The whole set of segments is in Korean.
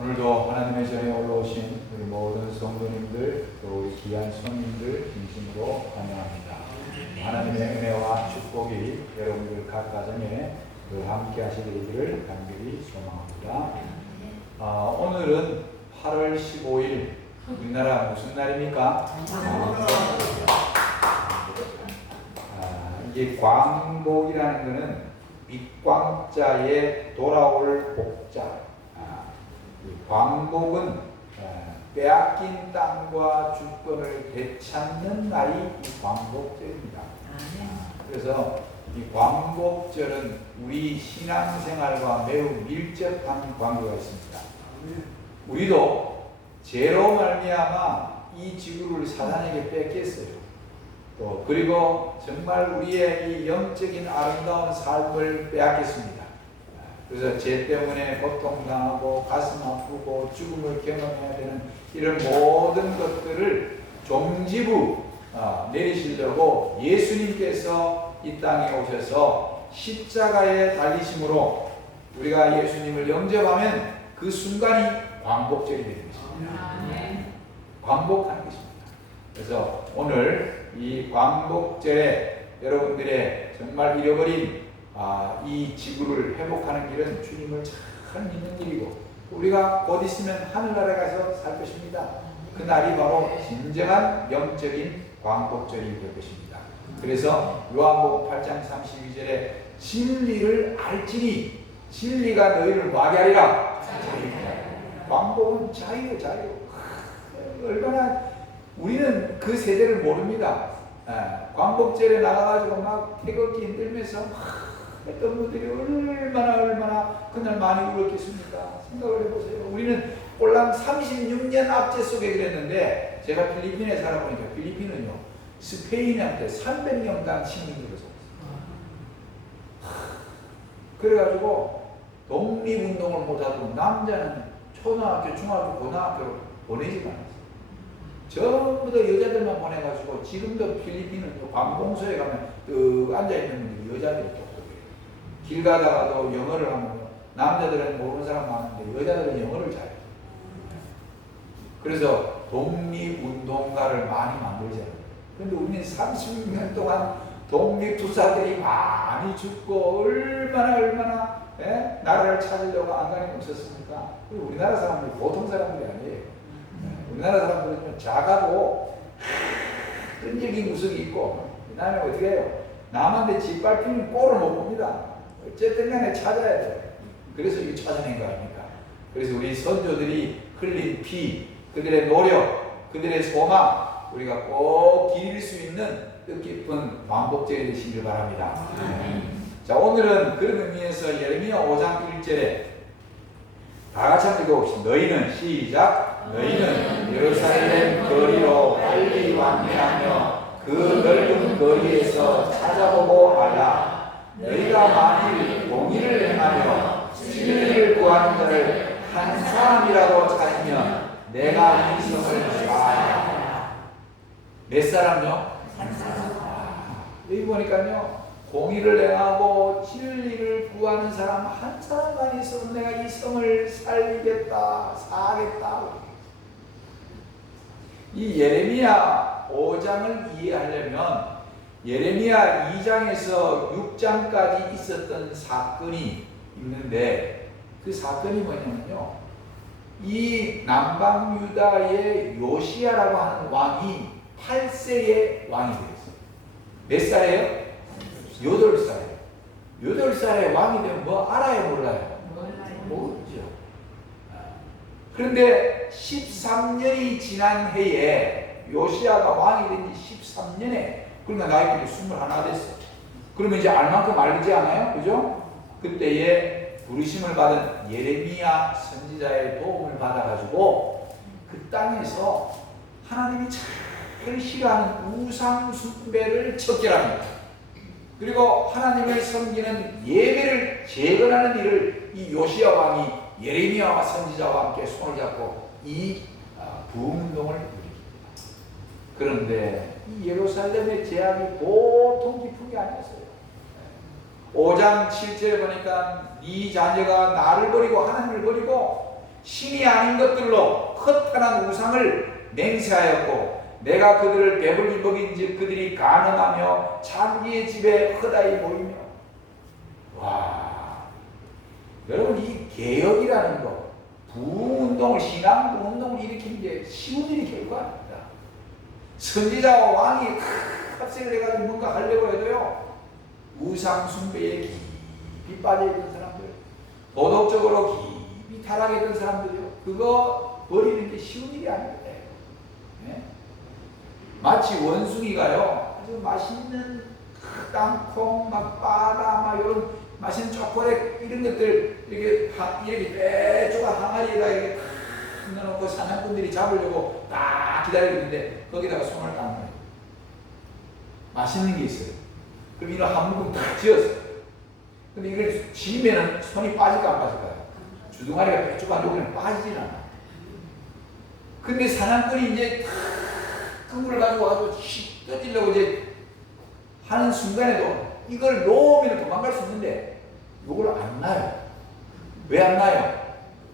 오늘도 하나님의 전에 올라오신 우리 모든 성도님들 또 우리 귀한 손님들 진심으로 환영합니다. 하나님의 은혜와 축복이 여러분들 각 가정에 늘 함께 하시기를 간절히 소망합니다. 오늘은 8월 15일 우리나라 무슨 날입니까? 이게 광복이라는 것은 밑광자에 돌아올 복자. 광복은 빼앗긴 땅과 주권을 되찾는 날이 이 광복절입니다. 그래서 이 광복절은 우리 신앙생활과 매우 밀접한 관계가 있습니다. 우리도 죄로 말미암아 이 지구를 사단에게 뺏겼어요. 또 그리고 정말 우리의 이 영적인 아름다운 삶을 빼앗겼습니다. 그래서 죄 때문에 고통당하고 가슴 아프고 죽음을 경험해야 되는 이런 모든 것들을 종지부 내리시려고 예수님께서 이 땅에 오셔서 십자가에 달리심으로 우리가 예수님을 영접하면 그 순간이 광복절이 되는 것입니다. 광복하는 것입니다. 그래서 오늘 이 광복절에 여러분들의 정말 잃어버린 이 지구를 회복하는 길은 주님을 잘 믿는 길이고 우리가 곧 있으면 하늘나라에 가서 살 것입니다. 그 날이 바로 진정한 영적인 광복절이 될 것입니다. 그래서 요한복음 8장 32절에 진리를 알지니 진리가 너희를 뭐하게 하리라? 광복은 자유. 얼마나 우리는 그 세대를 모릅니다. 광복절에 나가가지고 막 태극기 흔들면서 했던 분들이 얼마나 그날 많이 울었겠습니까? 생각을 해보세요. 우리는 꼴랑 36년 압제 속에 그랬는데 제가 필리핀에 살아보니까 필리핀은요 스페인한테 300년간 식민지로 살았어요. 그래가지고 독립운동을 못하고 남자는 초등학교, 중학교, 고등학교로 보내지가 않았어요. 전부 다 여자들만 보내가지고 지금도 필리핀은 관공서에 가면 앉아있는 분들이 여자들이 똑똑해요. 길 가다가도 영어를 하면 남자들은 모르는 사람 많은데 여자들은 영어를 잘해요. 그래서 독립운동가를 많이 만들잖아요. 그런데 우리는 36년 동안 독립투사들이 많이 죽고 얼마나 나라를 찾으려고 안간힘 없었습니까? 우리나라 사람들이 보통 사람들이 아니에요. 우리나라 사람들은 작아도 끈질긴 구석이 있고 남이 어떻게 해요? 남한테 짓밟히면 꼴을 못 봅니다. 어쨌든 간에 찾아야 돼요. 그래서 이거 찾아낸 거 아닙니까? 그래서 우리 선조들이 흘린 피, 그들의 노력, 그들의 소망 우리가 꼭 기릴 수 있는 뜻깊은 광복절이 되시길 바랍니다. 자, 오늘은 그런 의미에서 예레미야 5장 1절에 다 같이 한번 읽어봅시다. 너희는 시작. 너희는 예루살렘 거리로 빨리 왕래하며 그 넓은 거리에서 찾아보고 알라. 너희가 만일 공의를 행하며 진리를 구하는 자를 한 사람이라도 찾으면 내가 이 성을 쌓아야. 몇 사람요? 한 사람. 여기 보니까요 공의를 행하고 진리를 구하는 사람 한 사람만 있으면 내가 이 성을 살리겠다, 사겠다. 이 예레미야 5장을 이해하려면 예레미야 2장에서 6장까지 있었던 사건이 있는데 그 사건이 뭐냐면요 이 남방 유다의 요시야라고 하는 왕이 8세의 왕이 되었어요. 몇 살이에요? 8살이에요. 8살에 왕이 되면 뭐 알아요, 몰라요? 모르죠. 그런데 13년이 지난 해에 요시야가 왕이 된 지 13년에 그러니까 나이가 이제 21 됐어. 그러면 이제 알만큼 알지 않아요? 그죠? 그때에 부르심을 받은 예레미야 선지자의 도움을 받아가지고 그 땅에서 하나님이 제일 싫어하는 우상 숭배를 척결합니다. 그리고 하나님을 섬기는 예배를 재건하는 일을 이 요시야 왕이 예레미야와 선지자와 함께 손을 잡고 이 부흥운동을 일으킵니다. 그런데 이 예루살렘의 재앙이 보통 깊은 게 아니었어요. 5장 7절에 보니까 네 자녀가 나를 버리고 하나님을 버리고 신이 아닌 것들로 허탄한 우상을 맹세하였고 내가 그들을 배불리 먹인즉 그들이 간음하며 자기의 집에 허다히 모이며. 와, 여러분 이 개혁이라는 거, 부흥운동을, 신앙 부흥운동을 일으키는 게 쉬운 일이 결코 아닙니다. 선지자와 왕이 합세를 해가지고 뭔가 하려고 해도요, 우상 숭배에 깊이 빠져있던 사람들, 도덕적으로 깊이 타락했던 사람들이요, 그거 버리는 게 쉬운 일이 아닙니다. 네? 마치 원숭이가요, 아주 맛있는 땅콩, 막 바다, 막 이런 맛있는 초콜릿 이런 것들 이렇게 빼조각 항아리에다 이렇게 넣어놓고 사냥꾼들이 잡으려고 딱 기다리고 있는데 거기다가 손을 딱 넣어요. 맛있는 게 있어요. 그럼 이런 한 모금 딱 쥐었어요. 근데 이걸 쥐면은 손이 빠질까 안 빠질까요? 주둥아리가 빼조각 여기는 빠지질 않아. 근데 사냥꾼이 이제 탁 그물을 가지고 던지려고 이제 하는 순간에도 이걸 놓으면 도망갈 수 있는데 이걸 안 놔요. 왜 안 놔요?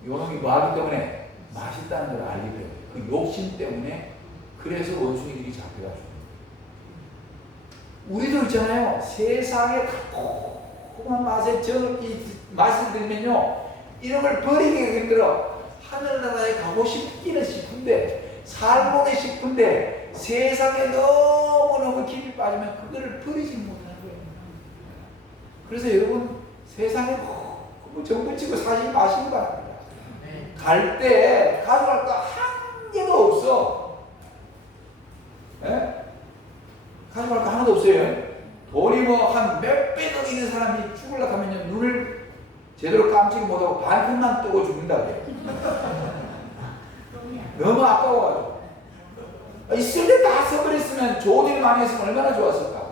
요놈이 뭐 하기 때문에 맛있다는 걸 알기 때문에, 그 욕심 때문에. 그래서 원숭이들이 잡혀가지고. 우리도 있잖아요. 세상에 달콤한 맛에 맛을 들면요, 이런 걸 버리기 힘들어. 하늘나라에 가고 싶기는 싶은데, 살고는 싶은데, 세상에 너무너무 깊이 빠지면 그거를 버리지 못하는 거예요. 그래서 여러분, 세상에 정부 치고 사실 마시기 바랍니다. 갈 때 가져갈 거 한 개도 없어. 예? 가져갈 거 하나도 없어요. 돈이 뭐 한 몇백억 있는 사람이 죽으려고 하면 눈을 제대로 감지 못하고 반틈만 뜨고 죽는다고요. 너무 아까워가지고. 있을 때 다 써버렸으면 좋은 일 많이 했으면 얼마나 좋았을까.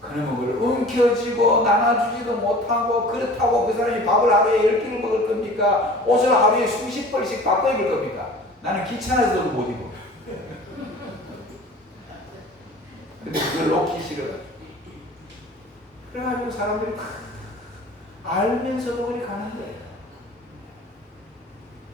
그러면 그걸 움켜쥐고 나눠주지도 못하고, 그렇다고 그 사람이 밥을 하루에 10끼를 먹을 겁니까? 옷을 하루에 수십 벌씩 바꿔 입을 겁니까? 나는 귀찮아서도 못 입어. 근데 그걸 놓기 싫어가지고. 그래가지고 사람들이 알면서도 그리 가는데,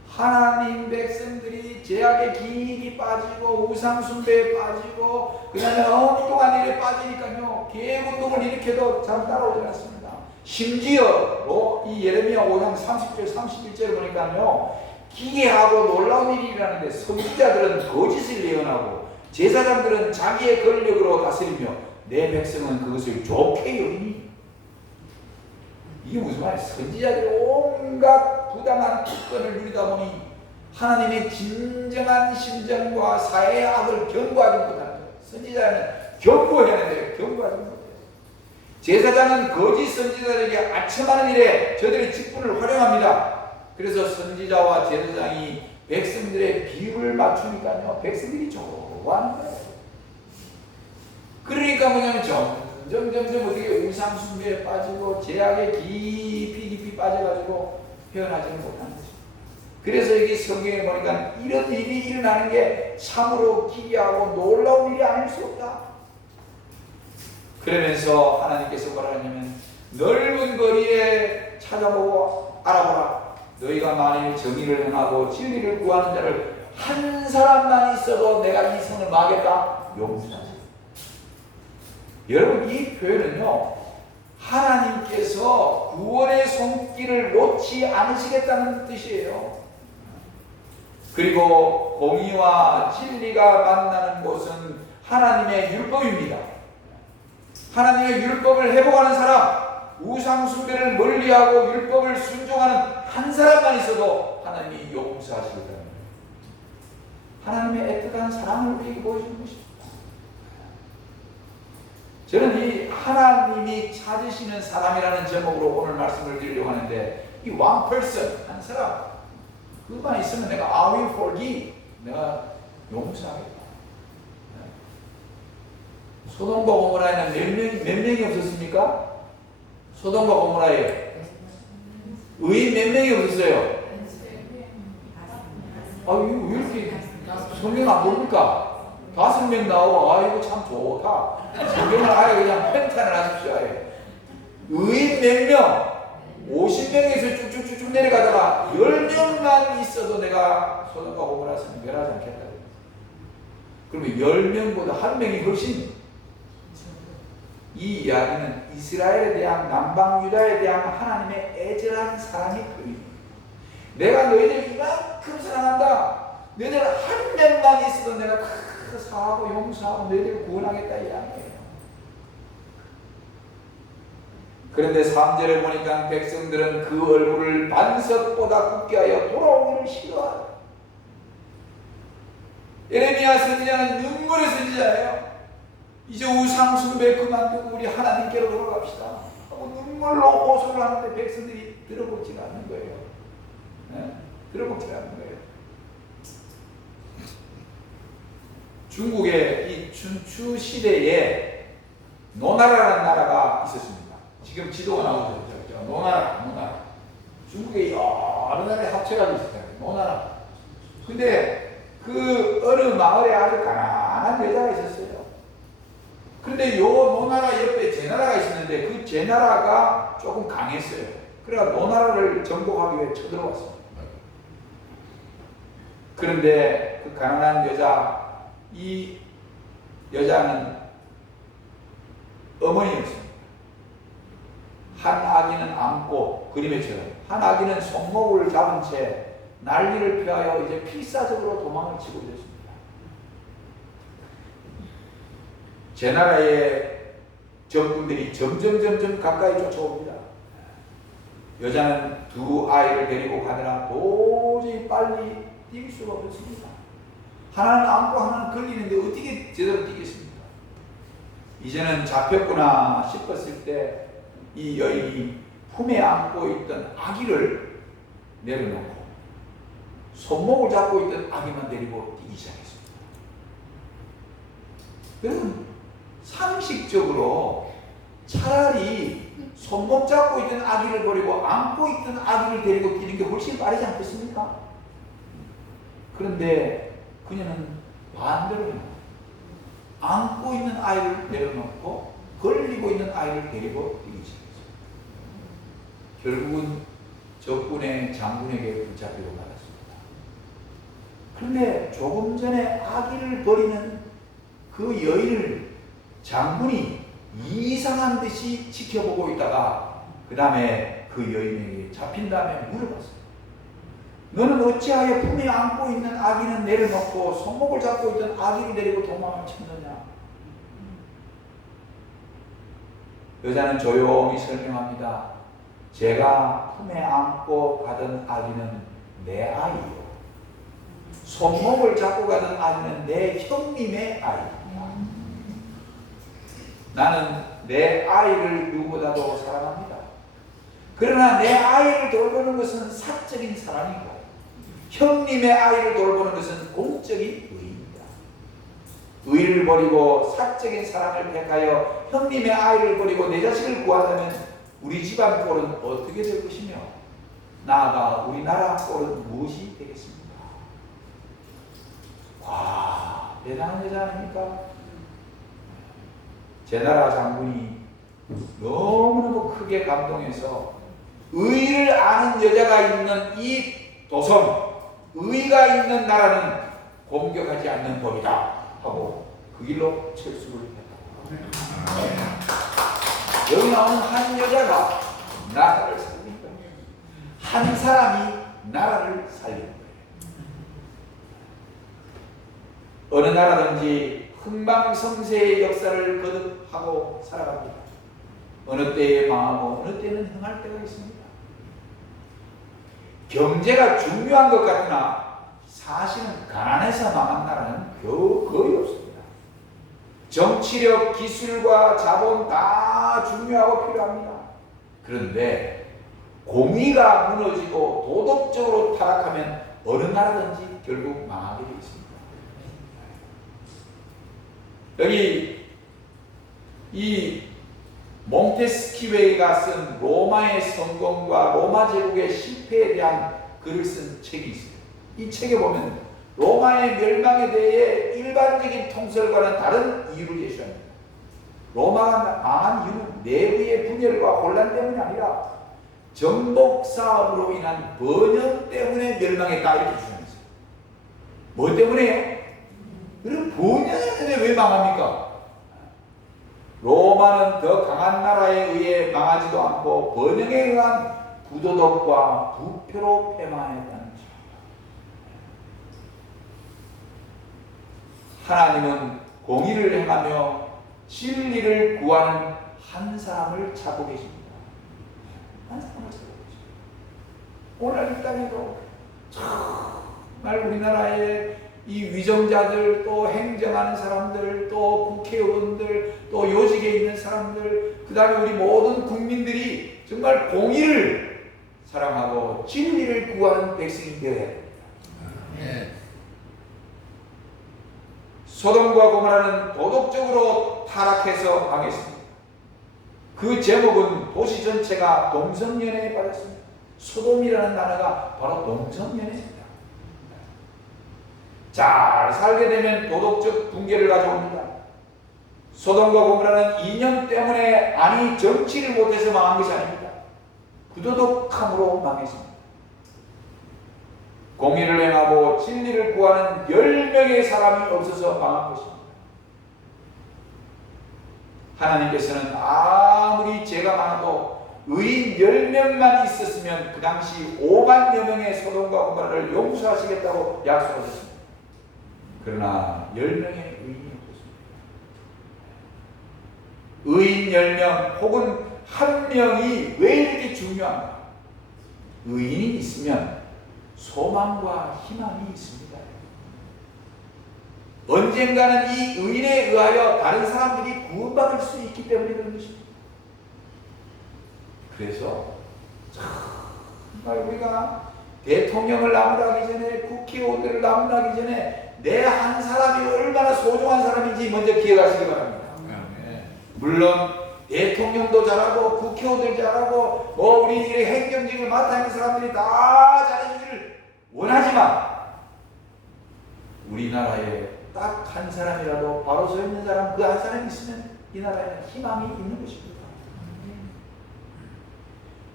하나님 백성들이 죄악에 깊이 빠지고 우상숭배에 빠지고 그 다음에 엉뚱한 일에 빠지니까요, 계획운동을 일으켜도 잘 따라오지 않습니다. 심지어 이 예레미야 5장 30절 31절 보니까요, 기괴하고 놀라운 일이 일어나는데 선지자들은 거짓을 예언하고 제사장들은 자기의 권력으로 다스리며 내 백성은 그것을 좋게 여기니. 이게 무슨 말이에요? 선지자들이 온갖 부당한 특권을 누리다 보니 하나님의 진정한 심정과 사회의 악을 경고하지 못합니다. 선지자는 경고해야 되는데 경고하지 못해요. 제사장은 거짓 선지자들에게 아첨하는 일에 저들의 직분을 활용합니다. 그래서 선지자와 제사장이 백성들의 비율을 맞추니까요, 백성들이 좋아하는 거예요. 그러니까 뭐냐면 점점 어떻게 우상숭배에 빠지고 죄악에 깊이 빠져가지고 헤어나지는 못하는 거죠. 그래서 이게 성경에 보니까 이런 일이 일어나는 게 참으로 기이하고 놀라운 일이 아닐 수 없다. 그러면서 하나님께서 뭐라 하냐면, 넓은 거리에 찾아보고 알아보라. 너희가 만일 정의를 행하고 진리를 구하는 자를 한 사람만 있어도 내가 이 성을 막겠다. 용서하지. 여러분, 이 표현은요, 하나님께서 구원의 손길을 놓지 않으시겠다는 뜻이에요. 그리고 공의와 진리가 만나는 곳은 하나님의 율법입니다. 하나님의 율법을 회복하는 사람, 우상숭배를 멀리하고 율법을 순종하는 한 사람만 있어도 하나님이 용서하시겠다는 거예요. 하나님의 애틋한 사랑을 우리에게 보여주는 것입니다. 저는 이 하나님이 찾으시는 사람이라는 제목으로 오늘 말씀을 드리려고 하는데, 이 one person, 한 사람, 그것만 있으면 내가 I will forgive, 내가 용서하겠다. 소돔과 고모라에는 몇 명이 없었습니까? 소돔과 고모라에 의인 몇 명이 없었어요? 아, 이거 왜 이렇게 성경 안 봅니까? 5명 나오고, 아이고 참 좋다. 성경을 아예 그냥 펜탄을 하십시오. 의인 몇 명? 50명에서 쭉쭉쭉쭉 내려가다가 10명만 있어도 내가 소돔과 고모라 성을 멸하지 않겠다. 그러면 10명보다 한 명이 훨씬, 이 이야기는 이스라엘에 대한, 남방 유다에 대한 하나님의 애절한 사랑의 표현입니다. 내가 너희들 이만큼 사랑한다. 너희들 한 명만 있어도 내가 다 사하고 용서하고 너희들을 구원하겠다 이 이야기예요. 그런데 3절에 보니까 백성들은 그 얼굴을 반석보다 굳게 하여 돌아오기를 싫어하여. 예레미야 선지자는 눈물의 선지자예요. 이제 우상 숭배 그만두고 우리 하나님께로 돌아갑시다 하고 눈물로 호소를 하는데 백성들이 들어보지가 않는 거예요. 네? 들어보지가 않는 거예요. 중국의 이 춘추 시대에 노나라라는 나라가 있었습니다. 지금 지도가 나오죠. 노나라. 중국의 여러 나라에 합쳐가지고 있었어요. 노나라. 근데 그 어느 마을에 아주 가난한 여자가 있었어요. 그런데 요 노나라 옆에 제나라가 있었는데 그 제나라가 조금 강했어요. 그래서 노나라를 정복하기 위해 쳐들어왔습니다. 그런데 그 가난한 여자, 이 여자는 어머니였습니다. 한 아기는 안고, 그림에처럼 한 아기는 손목을 잡은 채 난리를 피하여 이제 필사적으로 도망을 치고 있었습니다. 제 나라의 적군들이 점점 가까이 쫓아옵니다. 여자는 두 아이를 데리고 가느라 도저히 빨리 뛸 수가 없습니다. 하나는 안고 하나는 걸리는데 어떻게 제대로 뛰겠습니까? 이제는 잡혔구나 싶었을 때 이 여인이 품에 안고 있던 아기를 내려놓고 손목을 잡고 있던 아기만 데리고 뛰기 시작했습니다. 여러분, 상식적으로 차라리 손목 잡고 있던 아기를 버리고 안고 있던 아기를 데리고 뛰는 게 훨씬 빠르지 않겠습니까? 그런데 그녀는 반대로 안고 있는 아이를 내려놓고 걸리고 있는 아이를 데리고 뛰기 시작했습니다. 결국은 적군의 장군에게 붙잡히고 말았습니다. 그런데 조금 전에 아기를 버리는 그 여인을 장군이 이상한 듯이 지켜보고 있다가 그 다음에 그 여인에게 잡힌 다음에 물어봤어요. 너는 어찌하여 품에 안고 있는 아기는 내려놓고 손목을 잡고 있던 아기를 데리고 도망을 쳤느냐? 여자는 조용히 설명합니다. 제가 품에 안고 가던 아기는 내 아이요. 손목을 잡고 가던 아기는 내 형님의 아이입니다. 나는 내 아이를 누구보다도 사랑합니다. 그러나 내 아이를 돌보는 것은 사적인 사랑이고 형님의 아이를 돌보는 것은 공적인 의입니다. 의를 버리고 사적인 사랑을 택하여 형님의 아이를 버리고 내 자식을 구한다면 우리 집안 꼴은 어떻게 될 것이며 나아가 우리나라 꼴은 무엇이 되겠습니까? 와, 대단한 여자 아닙니까? 제나라 장군이 너무너무 크게 감동해서 의를 아는 여자가 있는 이 도성, 의가 있는 나라는 공격하지 않는 법이다 하고 그 길로 철수를 했다. 여기 나오는 한 여자가 나라를 살린 거예요. 한 사람이 나라를 살린 거예요. 어느 나라든지 흥망성쇠의 역사를 거듭하고 살아갑니다. 어느 때에 망하고 어느 때는 흥할 때가 있습니다. 경제가 중요한 것 같으나 사실은 가난해서 망한 나라는 거의 없습니다. 정치력, 기술과 자본 다 중요하고 필요합니다. 그런데 공의가 무너지고 도덕적으로 타락하면 어느 나라든지 결국 망하게 되어 있습니다. 여기 이 몽테스키웨이가 쓴 로마의 성공과 로마 제국의 실패에 대한 글을 쓴 책이 있어요. 이 책에 보면 로마의 멸망에 대해 일반적인 통설과는 다른 이유를 제시합니다. 로마가 망한 이유는 내부의 분열과 혼란 때문이 아니라 정복 사업으로 인한 번영 때문에 멸망했다 이렇게 주장했어요. 뭐 때문에요? 그럼 번영에 왜 망합니까? 로마는 더 강한 나라에 의해 망하지도 않고 번영에 의한 부도덕과 부패로 패망했다는 점. 하나님은 공의를 행하며 진리를 구하는 한 사람을 찾고 계십니다. 한 사람을 찾고 계십니다. 오늘 이 땅에도 정말 우리나라의 이 위정자들, 또 행정하는 사람들, 또 국회의원들, 또 요직에 있는 사람들, 그 다음에 우리 모든 국민들이 정말 공의를 사랑하고 진리를 구하는 백성이 되어야 됩니다. 네. 소돔과 고모라는 도덕적으로 타락해서 망했습니다. 그 제목은 도시 전체가 동성연애에 빠졌습니다. 소돔이라는 단어가 바로 동성연애입니다. 잘 살게 되면 도덕적 붕괴를 가져옵니다. 소돔과 고모라는 이념 때문에 아니 정치를 못해서 망한 것이 아닙니다. 부도덕함으로 망했습니다. 공의를 행하고 진리를 구하는 10명의 사람이 없어서 망한 것입니다. 하나님께서는 아무리 죄가 많아도 의인 10명만 있었으면 그 당시 5만여 명의 소돔과 고모라를 용서하시겠다고 약속하셨습니다. 그러나 10명의 의인이 없었습니다. 의인 10명 혹은 1명이 왜 이렇게 중요한가? 의인이 있으면 소망과 희망이 있습니다. 언젠가는 이 의인에 의하여 다른 사람들이 구원받을 수 있기 때문에 그런 것입니다. 그래서 정말 우리가 대통령을 나무라기 전에, 국회의원들을 나무라기 전에 내 한 사람이 얼마나 소중한 사람인지 먼저 기억하시기 바랍니다. 물론 대통령도 잘하고 국회의원들 잘하고 뭐 우리 행정직을 맡아 있는 사람들이 다 잘해주기를 원하지만 우리나라에 딱 한 사람이라도 바로 서 있는 사람, 그 한 사람이 있으면 이 나라에는 희망이 있는 것입니다.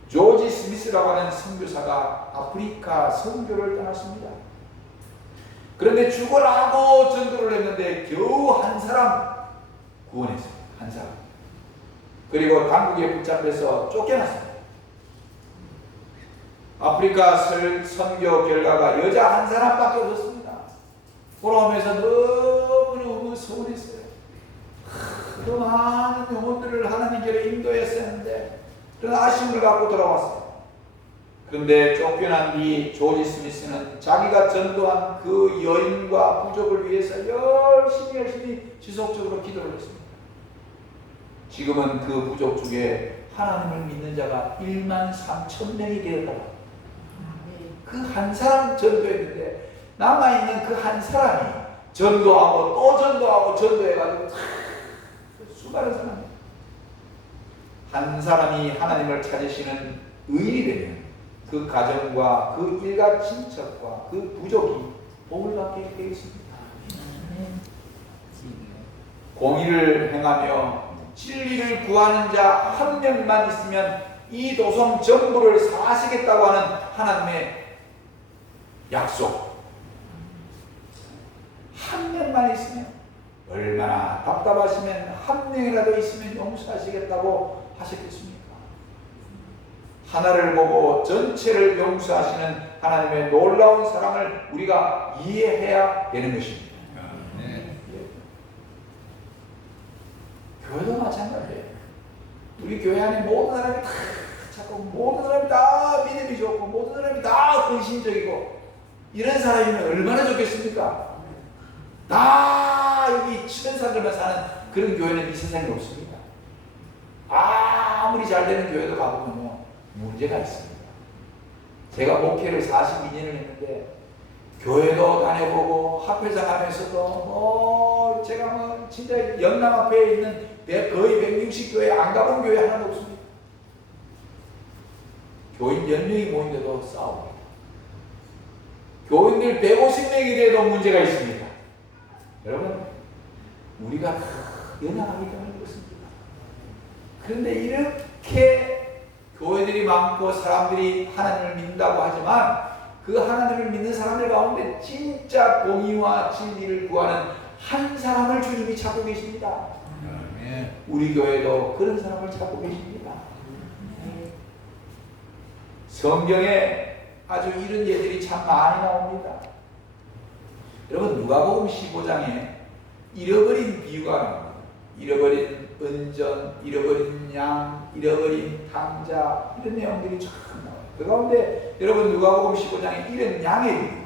조지 스미스라고 하는 선교사가 아프리카 선교를 떠났습니다. 그런데 죽으라고 전도를 했는데 겨우 한 사람 구원했어요. 한 사람. 그리고 당국에 붙잡혀서 쫓겨났습니다. 아프리카 선교 결과가 여자 한 사람밖에 없었습니다. 돌아오면서 너무너무 서운했어요. 그 많은 영혼들을 하나님께로 인도했었는데 그런 아쉬움을 갖고 돌아왔어요. 그런데 쫓겨난 뒤 조지 스미스는 자기가 전도한 그 여인과 부족을 위해서 열심히 지속적으로 기도를 했습니다. 지금은 그 부족 중에 하나님을 믿는 자가 13,000명이 되었다고. 그 한 사람 전도했는데 남아있는 그 한 사람이 전도하고 또 전도하고 전도해가지고 수많은 사람이, 한 사람이 하나님을 찾으시는 의인이 되면 그 가정과 그 일가 친척과 그 부족이 복을 받게 되어 있습니다. 공의를 행하며 진리를 구하는 자 한 명만 있으면 이 도성 전부를 사시겠다고 하는 하나님의 약속. 한 명만 있으면, 얼마나 답답하시면 한 명이라도 있으면 용서하시겠다고 하셨겠습니까? 하나를 보고 전체를 용서하시는 하나님의 놀라운 사랑을 우리가 이해해야 되는 것입니다. 네. 교회도 마찬가지예요. 우리 교회 안에 모든 사람이 다 착하고 모든 사람이 다 믿음이 좋고 모든 사람이 다 헌신적이고 이런 사람이면 얼마나 좋겠습니까? 다 여기 친한 사람들만 사는 그런 교회는 이 세상에 없습니다. 아무리 잘 되는 교회도 가보면요 문제가 있습니다. 제가 목회를 42년을 했는데 교회도 다녀보고 합회장 하면서도 제가 진짜 영남 앞에 있는 거의 160교회 안 가본 교회 하나도 없습니다. 교인 10명이 모인데도 싸우고 교인들 150명이 돼도 문제가 있습니다. 여러분 우리가 연약하기 때문에 그렇습니다. 그런데 이렇게 교회들이 많고 사람들이 하나님을 믿는다고 하지만 그 하나님을 믿는 사람들 가운데 진짜 공의와 진리를 구하는 한 사람을 주님이 찾고 계십니다. 우리 교회도 그런 사람을 찾고 계십니다. 성경에 아주 이런 예들이 참 많이 나옵니다. 여러분 누가복음 15장에 잃어버린 비유가 나옵니다. 잃어버린 은전, 잃어버린 양, 잃어버린 탕자, 이런 내용들이 참 나와요. 그 가운데 여러분 누가복음 15장에 이런 양의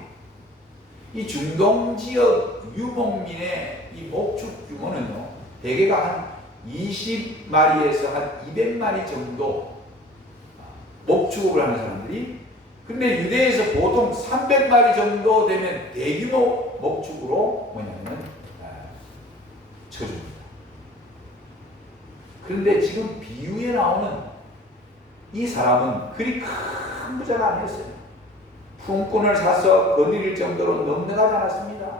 이 중동 지역 유목민의 이 목축 규모는요, 대개가 한 20마리에서 한 200마리 정도 목축을 하는 사람들이, 근데 유대에서 보통 300마리 정도 되면 대규모 목축으로 뭐냐면 쳐줍니다. 그런데 지금 비유에 나오는 이 사람은 그리 큰 부자가 아니었어요. 품꾼을 사서 거느릴 정도로 넉넉하지 않았습니다.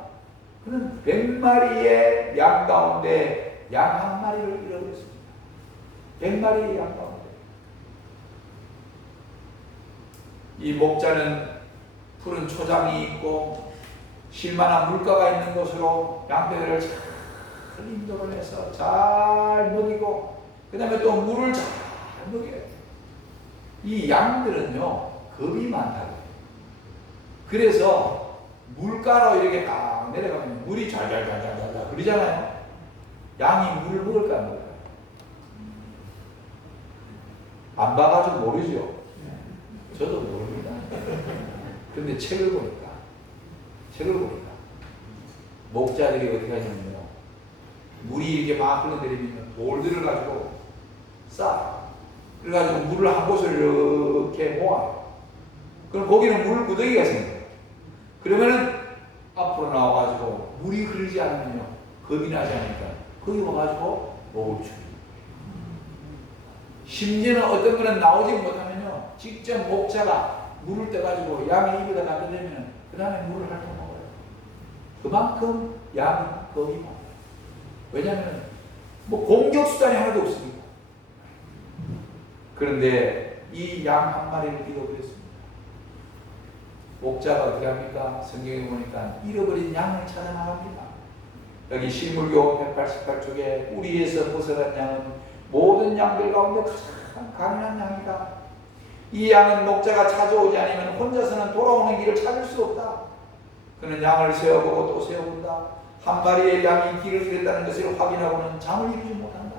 그는 100마리의 양 가운데 양 한 마리를 잃어버렸습니다. 100마리의 양 가운데. 이 목자는 푸른 초장이 있고 쉴만한 물가가 있는 곳으로 양떼들을 잘 인도를 해서 잘 먹이고, 그 다음에 또 물을 잘 먹여야 돼요. 이 양들은요, 겁이 많다고. 그래서 물가로 이렇게 딱 내려가면 물이 잘잘잘잘잘 그러잖아요. 양이 물을 먹을까 안 먹을까요? 안 봐가지고 모르죠. 저도 모릅니다. 그런데 책을 보니까 목자들이 어떻게 하냐면요, 물이 이렇게 막 흘러내리면 돌들을 가지고 쌓아. 그래가지고 물을 한 곳을 이렇게 모아요. 그럼 거기는 물 구덩이가 생겨요. 그러면은 앞으로 나와가지고 물이 흐르지 않으면요, 겁이 나지 않으니까 거기 와가지고 목을 죽여요. 심지어는 어떤 거는 나오지 못하면요, 직접 목자가 물을 떠가지고 양의 입에다 갖다 대면 그 다음에 물을 핥아 먹어요. 그만큼 양이 겁이 많아요. 왜냐하면 뭐 공격 수단이 하나도 없으니까. 그런데 이 양 한 마리를 잃어버렸습니다. 목자가 어떻게 합니까? 성경에 보니까 잃어버린 양을 찾아 나갑니다. 여기 실물교 188쪽에 우리에서 벗어난 양은 모든 양들 가운데 가장 강인한 양이다. 이 양은 목자가 찾아오지 않으면 혼자서는 돌아오는 길을 찾을 수 없다. 그는 양을 세어보고 또 세어본다. 한 마리의 양이 길을 잃었다는 것을 확인하고는 잠을 이루지 못한다.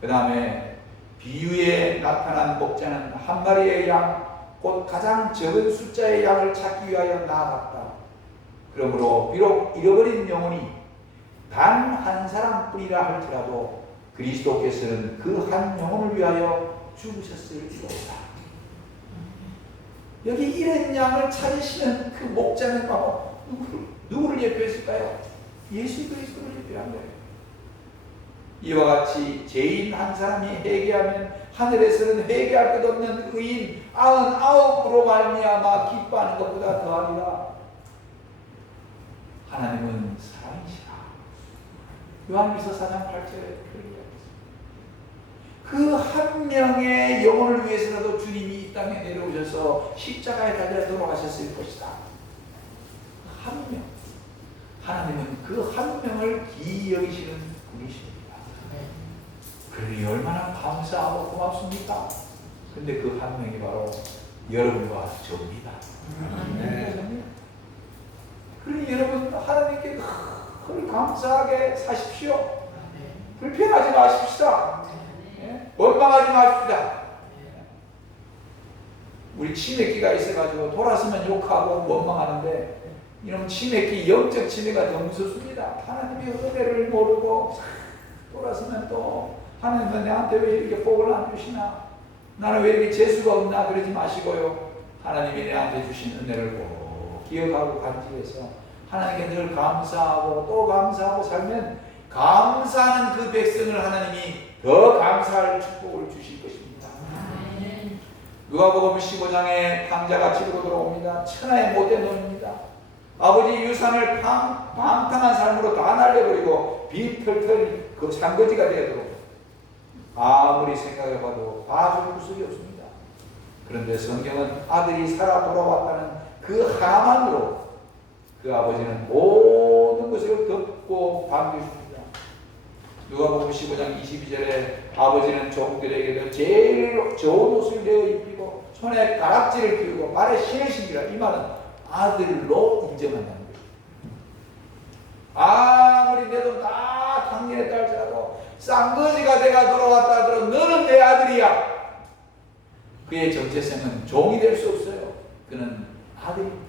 그 다음에 비유에 나타난 목자는 한 마리의 양, 곧 가장 적은 숫자의 양을 찾기 위하여 나아갔다. 그러므로 비록 잃어버린 영혼이 단 한 사람뿐이라 할지라도 그리스도께서는 그 한 영혼을 위하여 죽으셨을지로다. 여기 이런 양을 찾으시는 그 목자는 바로 누구를 예표했을까요? 예수 그리스도를 예표한 거예요. 이와 같이 죄인 한 사람이 회개하면 하늘에서는 회개할 것 없는 의인 99으로 말미암아 기뻐하는 것보다 더하리라. 하나님은 사랑이시라. 요한일서 4장 8절에 그 한 명의 영혼을 위해서라도 주님이 이 땅에 내려오셔서 십자가에 달려 돌아가셨을 것이다. 한 명. 하나님은 그 한 명을 기이 여기시는 분이십니다. 그러니 얼마나 감사하고 고맙습니까? 근데 그 한 명이 바로 여러분과 저입니다. 그러니 여러분 하나님께 감사하게 사십시오. 불평하지 마십시다. 원망하지 마십시다. 우리 치매기가 있어가지고 돌아서면 욕하고 원망하는데, 이런 치매기, 영적 치매가 더 무섭습니다. 하나님의 은혜를 모르고 돌아서면 또 하나님은 내한테 왜 이렇게 복을 안 주시나, 나는 왜 이렇게 재수가 없나, 그러지 마시고요. 하나님이 내한테 주신 은혜를 꼭 기억하고 간직해서 하나님께 늘 감사하고 또 감사하고 살면 감사하는 그 백성을 하나님이 더 감사할 축복을 주실 것입니다. 누가복음 15장에 탕자가 집으로 들어옵니다. 천하의 못된 놈입니다. 아버지 유산을 방탕한 삶으로 다 날려버리고 빈털털 그 산거지가 되도록 아무리 생각해봐도 봐줄 구석이 없습니다. 그런데 성경은 아들이 살아 돌아왔다는 그 하나만으로 그 아버지는 모든 것을 덮고 반겨줍니다. 누가복음 15장 22절에 아버지는 종들에게도 제일 좋은 옷을 내어 입히고 손에 가락지를 끼우고 발에 신을 신기라. 이 말은 아들로 인정한다는 거예요. 아무리 내 돈 다 당연했다 할지라도 쌍거지가 내가 돌아왔다 하더라도 너는 내 아들이야. 그의 정체성은 종이 될 수 없어요. 그는 아들입니다.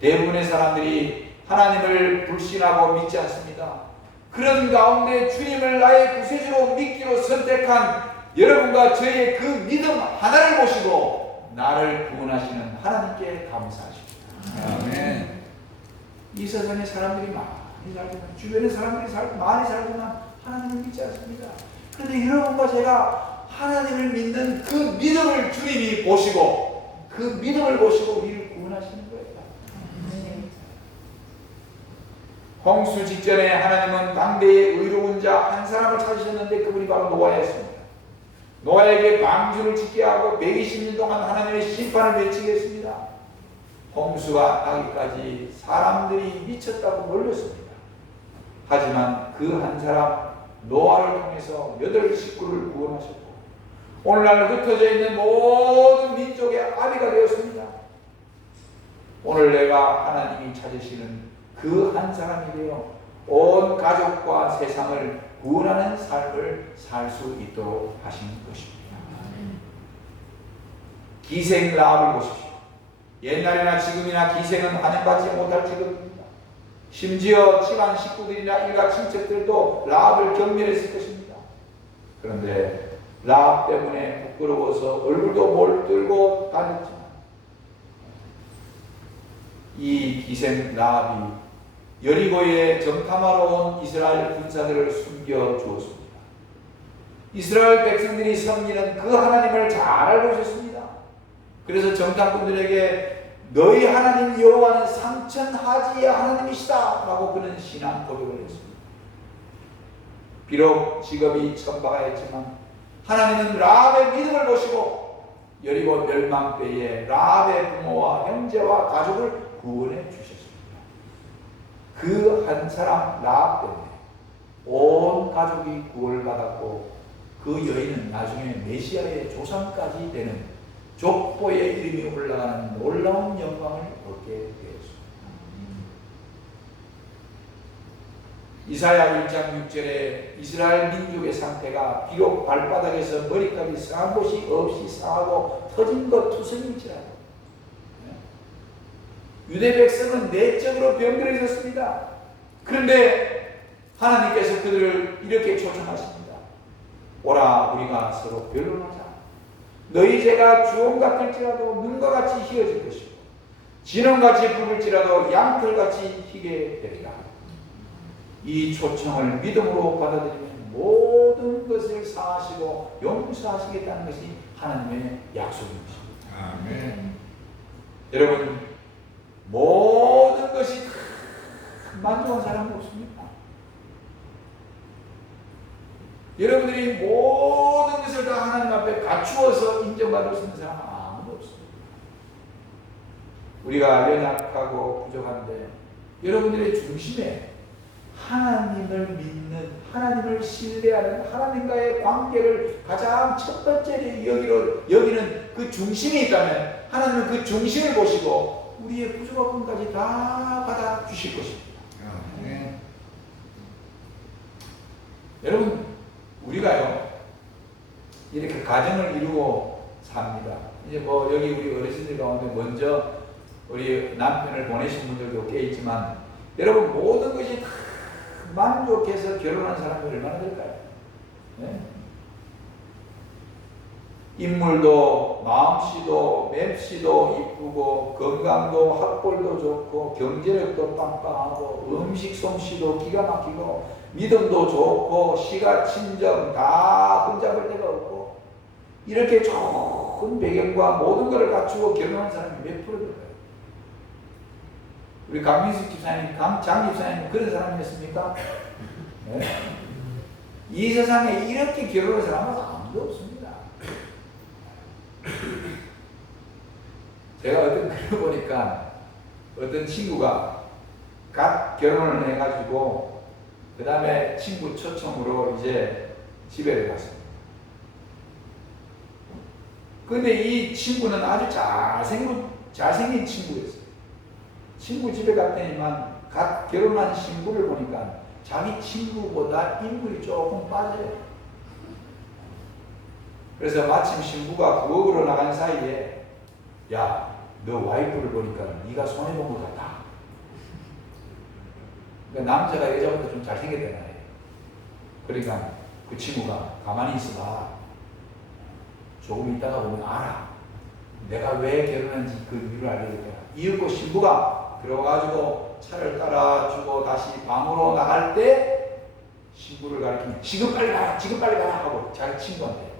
대부분의 사람들이 하나님을 불신하고 믿지 않습니다. 그런 가운데 주님을 나의 구세주로 믿기로 선택한 여러분과 저의 그 믿음 하나를 보시고 나를 구원하시는 하나님께 감사하십니다. 아멘. 이 세상에 사람들이 많이 살지만, 주변에 사람들이 많이 살지만 하나님을 믿지 않습니다. 그런데 여러분과 제가 하나님을 믿는 그 믿음을 주님이 보시고 그 믿음을 보시고 우리를 구원하시는 거예요. 홍수 직전에 하나님은 당대의 의로운 자 한 사람을 찾으셨는데 그분이 바로 노아였습니다. 노아에게 방주를 짓게 하고 120년 동안 하나님의 심판을 외치게 했습니다. 홍수가 나기까지 사람들이 미쳤다고 놀렸습니다. 하지만 그 한 사람 노아를 통해서 8 식구를 구원하셨고 오늘날 흩어져 있는 모든 민족의 아비가 되었습니다. 오늘 내가 하나님이 찾으시는 그 한 사람이 되어 온 가족과 세상을 구원하는 삶을 살 수 있도록 하신 것입니다. 기생 라합을 보십시오. 옛날이나 지금이나 기생은 환영받지 못할 직업입니다. 심지어 집안 식구들이나 일가 친척들도 라합을 경멸했을 것입니다. 그런데 라합 때문에 부끄러워서 얼굴도 몰들고 다녔지만 이 기생 라합이 여리고에 정탐하러 온 이스라엘 군사들을 숨겨 주었습니다. 이스라엘 백성들이 섬기는 그 하나님을 잘 알고 있었습니다. 그래서 정탐꾼들에게 너희 하나님 여호와는 삼천하지의 하나님이시다 라고 그는 신앙 고백을 했습니다. 비록 직업이 천박하였지만 하나님은 라합의 믿음을 보시고 여리고 멸망 때에 라합의 부모와 형제와 가족을 구원해 주셨습니다. 그 한 사람 라합 때문에 온 가족이 구원을 받았고 그 여인은 나중에 메시아의 조상까지 되는 족보의 이름이 올라가는 놀라운 영광을 얻게 되었습니다. 이사야 1장 6절에 이스라엘 민족의 상태가 비록 발바닥에서 머리까지 상한 곳이 없이 상하고 터진 것 투성일지라도 유대 백성은 내적으로 병들어 있었습니다. 그런데 하나님께서 그들을 이렇게 초청하십니다. 오라 우리가 서로 변론하자. 너희 죄가 주홍 같을지라도 눈과 같이 희어질 것이고 진홍같이 붉을지라도 양털같이 희게 되리라. 이 초청을 믿음으로 받아들이면 모든 것을 사하시고 용서하시겠다는 것이 하나님의 약속입니다. 아멘. 여러분 모든 것이 만족한 사람은 없습니다. 여러분들이 모든 것을 다 하나님 앞에 갖추어서 인정받을 수 있는 사람은 아무도 없습니다. 우리가 연약하고 부족한데 여러분들의 중심에 하나님을 믿는, 하나님을 신뢰하는, 하나님과의 관계를 가장 첫 번째 여기는 그 중심이 있다면 하나님은 그 중심을 보시고 우리의 부족한 것까지 다 받아주실 것입니다. 네. 여러분 우리가요 이렇게 가정을 이루고 삽니다. 이제 뭐 여기 우리 어르신들 가운데 먼저 우리 남편을 보내신 분들도 꽤 있지만 여러분 모든 것이 다 만족해서 결혼한 사람들이 얼마나 될까요? 네? 인물도 마음씨도 맵씨도 이쁘고 건강도 학벌도 좋고 경제력도 빵빵하고 음식 솜씨도 기가 막히고 믿음도 좋고 시가 친정 다 흠잡을 데가 없고 이렇게 좋은 배경과 모든 것을 갖추고 결혼한 사람이 몇 프로 될까요? 우리 강민숙 집사님, 장 집사님 그런 사람이었습니까? 네? 이 세상에 이렇게 결혼한 사람은 아무도 없습니다. 제가 어떤 글을 보니까 어떤 친구가 갓 결혼을 해가지고 그 다음에 친구 초청으로 이제 집에 갔습니다. 근데 이 친구는 아주 잘생긴 친구였어요. 친구 집에 갔더니만 갓 결혼한 신부를 보니까 자기 친구보다 인물이 조금 빠져요. 그래서 마침 신부가 부엌으로 나간 사이에 야, 너 와이프를 보니까 네가 손해본 것 같다. 그러니까 남자가 여자보다 좀 잘생겼단 말이에요. 그러니까 그 친구가 가만히 있어봐. 조금 있다가 보면 알아. 내가 왜 결혼한지 그 이유를 알려줄 거야. 이윽고 신부가 들어가지고 차를 따라주고 다시 방으로 나갈 때 신부를 가리키면 지금 빨리 가라, 지금 빨리 가라 하고 자기 친구한테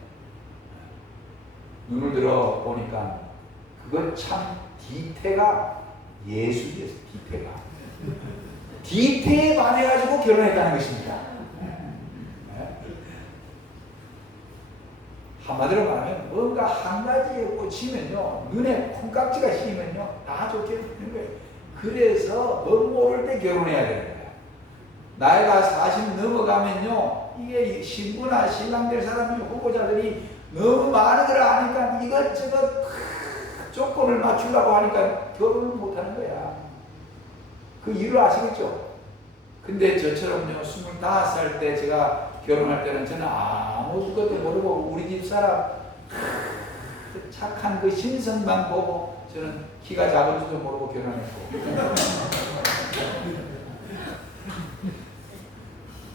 눈을 들어 보니까 그건 참 디테가 예술이었어요. 디테에 반해가지고 결혼했다는 것입니다. 한마디로 말하면 뭔가 한 가지에 꽂히면요, 눈에 콩깍지가 씌면요 다 좋게 되는 거예요. 그래서 뭐 모를 때 결혼해야 되는 거예요. 나이가 40 넘어가면요, 이게 신부나 신랑 될 사람이 후보자들이 너무 많은 걸 아니까 이것저것 조건을 맞추려고 하니까 결혼을 못하는 거야. 그 이유를 아시겠죠? 근데 저처럼요, 25살 때 제가 결혼할 때는 저는 아무것도 모르고 우리 집 사람 착한 그 신선만 보고 저는 키가 작은 줄도 모르고 결혼했고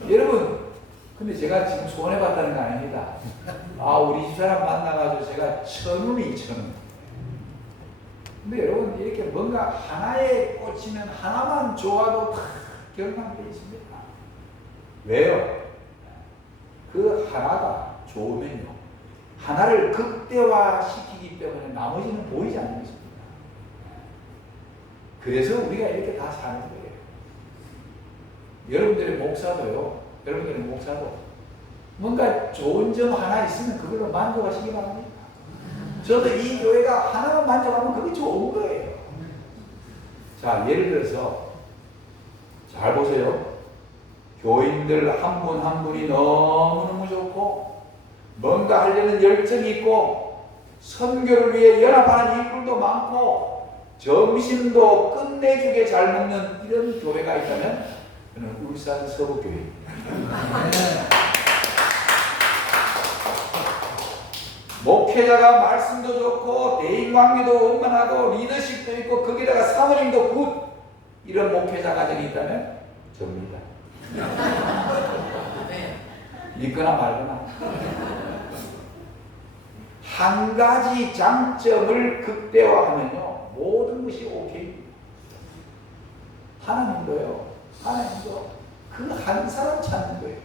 여러분, 근데 제가 지금 손해봤다는 거 아닙니다. 우리 집 사람 만나가지고 제가 천운이. 근데 여러분, 이렇게 뭔가 하나에 꽂히면 하나만 좋아도 다 결혼하게 되어 있습니다. 왜요? 그 하나가 좋으면요, 하나를 극대화시키기 때문에 나머지는 보이지 않는 것입니다. 그래서 우리가 이렇게 다 사는 거예요. 여러분들의 목사도 뭔가 좋은 점 하나 있으면 그걸로 만족하시기 바랍니다. 저도 이 교회가 하나만 만족하면 그게 좋은 거예요. 자, 예를 들어서 잘 보세요. 교인들 한 분 한 분이 너무너무 좋고 뭔가 하려는 열정이 있고 선교를 위해 연합하는 인물도 많고 점심도 끝내주게 잘 먹는 이런 교회가 있다면 저는 울산 서부교회입니다. 목회자가 말씀도 좋고 대인관계도 원만하고 리더십도 있고 거기다가 사모님도 굿, 이런 목회자 가정이 있다면 접니다. 믿거나 말거나. 한 가지 장점을 극대화하면요 모든 것이 오케이입니다. 하나님도 그 한 사람 찾는 거예요.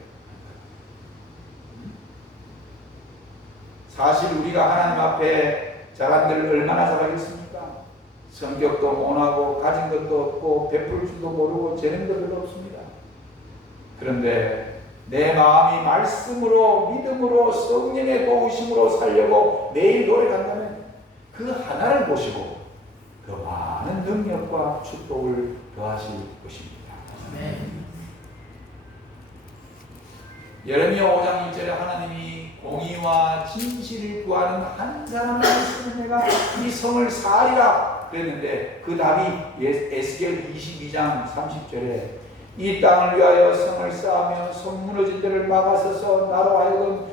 사실 우리가 하나님 앞에 자란들 얼마나 잘하겠습니까? 성격도 못하고 가진 것도 없고 베풀 줄도 모르고 재능도 별로 없습니다. 그런데 내 마음이 말씀으로 믿음으로 성령의 도우심으로 살려고 매일 노력한다면 그 하나를 보시고 그 많은 능력과 축복을 더하실 것입니다. 예레미야 5장 1절에 하나님이 공의와 진실을 구하는 한 사람만 있으면 내가 이 성을 사리라 그랬는데 그 답이 에스겔 22장 30절에 이 땅을 위하여 성을 쌓으며 성 무너진 데를 막아서서 나로 하여금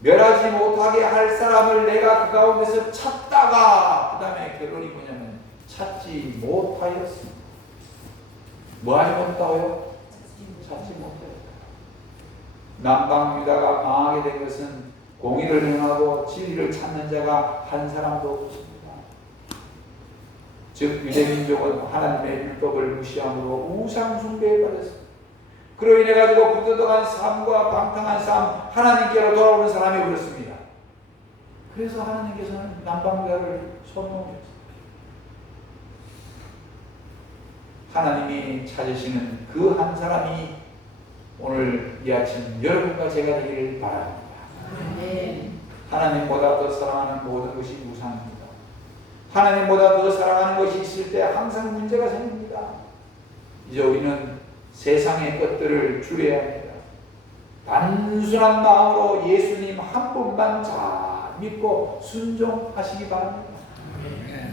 멸하지 못하게 할 사람을 내가 그 가운데서 찾다가 그 다음에 결론이 뭐냐면 찾지 못하였습니다. 뭐 하지 못했다고요? 찾지 못하였다. 남방 유다가 망하게 된 것은 공의를 행하고 진리를 찾는 자가 한 사람도 없습니다. 즉 유대민족은 하나님의 율법을 무시함으로 우상 숭배에 빠졌습니다. 그로 인해 가지고 부도덕한 삶과 방탕한 삶, 하나님께로 돌아오는 사람이 그렇습니다. 그래서 하나님께서는 남방 유다를 선동했습니다. 하나님이 찾으시는 그 한 사람이 오늘 이 아침 여러분과 제가 되기를 바랍니다. 아멘. 하나님보다 더 사랑하는 모든 것이 무상입니다. 하나님보다 더 사랑하는 것이 있을 때 항상 문제가 생깁니다. 이제 우리는 세상의 것들을 줄여야 합니다. 단순한 마음으로 예수님 한 분만 잘 믿고 순종하시기 바랍니다.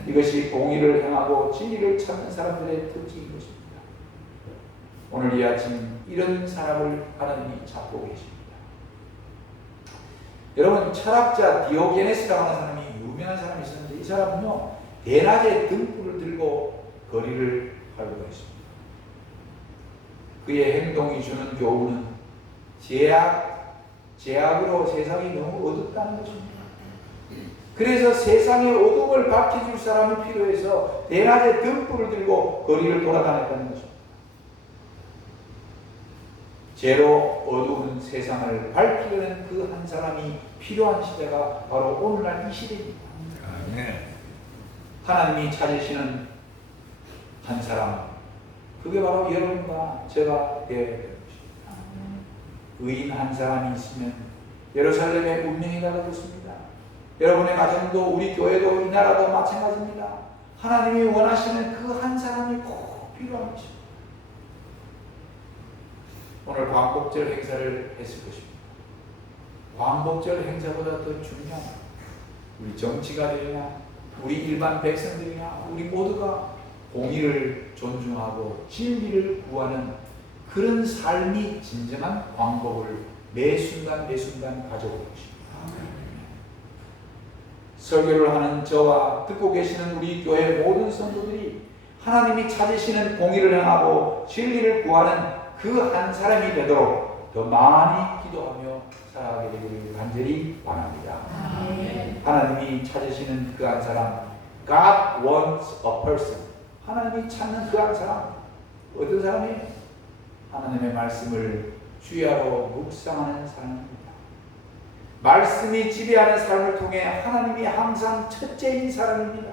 이것이 공의를 행하고 진리를 찾는 사람들의 특징인 것입니다. 오늘 이 아침 이런 사람을 하나님이 찾고 계십니다. 여러분, 철학자 디오게네스라고 하는 사람이 유명한 사람이 있었는데, 이 사람은요 대낮에 등불을 들고 거리를 활보했습니다. 그의 행동이 주는 교훈은 제약으로 세상이 너무 어둡다는 것입니다. 그래서 세상의 어둠을 밝혀줄 사람이 필요해서 대낮에 등불을 들고 거리를 돌아다녔다는 것입니다. 죄로 어두운 세상을 밝히려는 그 한 사람이 필요한 시대가 바로 오늘날 이 시대입니다. 하나님이 찾으시는 한 사람, 그게 바로 여러분과 제가 되어야 되는 것입니다. 의인 한 사람이 있으면 예루살렘의 운명이 달라졌습니다. 여러분의 가정도 우리 교회도 이 나라도 마찬가지입니다. 하나님이 원하시는 그 한 사람이 꼭 필요한 것입니다. 오늘 광복절 행사를 했을 것입니다. 광복절 행사보다 더 중요한 우리 정치가 되냐, 우리 일반 백성들이냐, 우리 모두가 공의를 존중하고 진리를 구하는 그런 삶이 진정한 광복을 매 순간 가져오는 것입니다. 설교를 하는 저와 듣고 계시는 우리 교회 모든 성도들이 하나님이 찾으시는 공의를 행하고 진리를 구하는 그 한 사람이 되도록 더 많이 기도하며 살아가게 되기를 간절히 바랍니다. 하나님이 찾으시는 그 한 사람, God wants a person. 하나님이 찾는 그 한 사람, 어떤 사람이에요? 하나님의 말씀을 주야로 묵상하는 사람입니다. 말씀이 지배하는 삶을 통해 하나님이 항상 첫째인 사람입니다.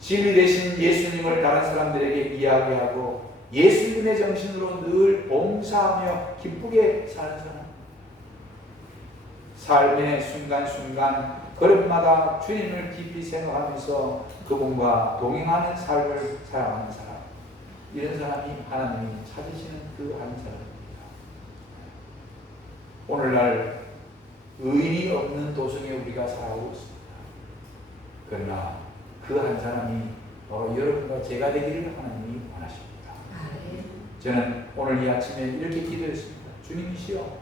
진리 대신 예수님을 다른 사람들에게 이야기하고 예수님의 정신으로 늘 봉사하며 기쁘게 사는 사람. 삶의 순간순간 걸음마다 주님을 깊이 생각하면서 그분과 동행하는 삶을 살아가는 사람. 이런 사람이 하나님이 찾으시는 그 한 사람입니다. 오늘날 의인이 없는 도성에 우리가 살아오고 있습니다. 그러나 그 한 사람이 바로 여러분과 제가 되기를 하나님이 원하십니다. 저는 오늘 이 아침에 이렇게 기도했습니다. 주님이시여,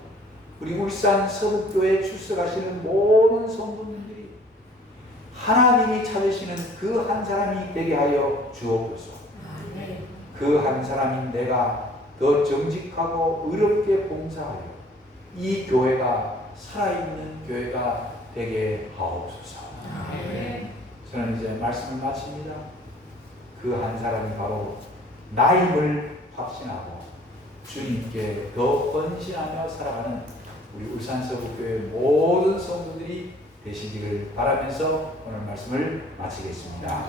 우리 울산 서북교회에 출석하시는 모든 성도님들이 하나님이 찾으시는 그 한 사람이 되게 하여 주옵소서. 그 한 사람인 내가 더 정직하고 의롭게 봉사하여 이 교회가 살아있는 교회가 되게 하옵소서. 저는 이제 말씀을 마칩니다. 그 한 사람이 바로 나임을 확신하고 주님께 더 헌신하며 살아가는 우리 울산서북교회 모든 성도들이 되시기를 바라면서 오늘 말씀을 마치겠습니다.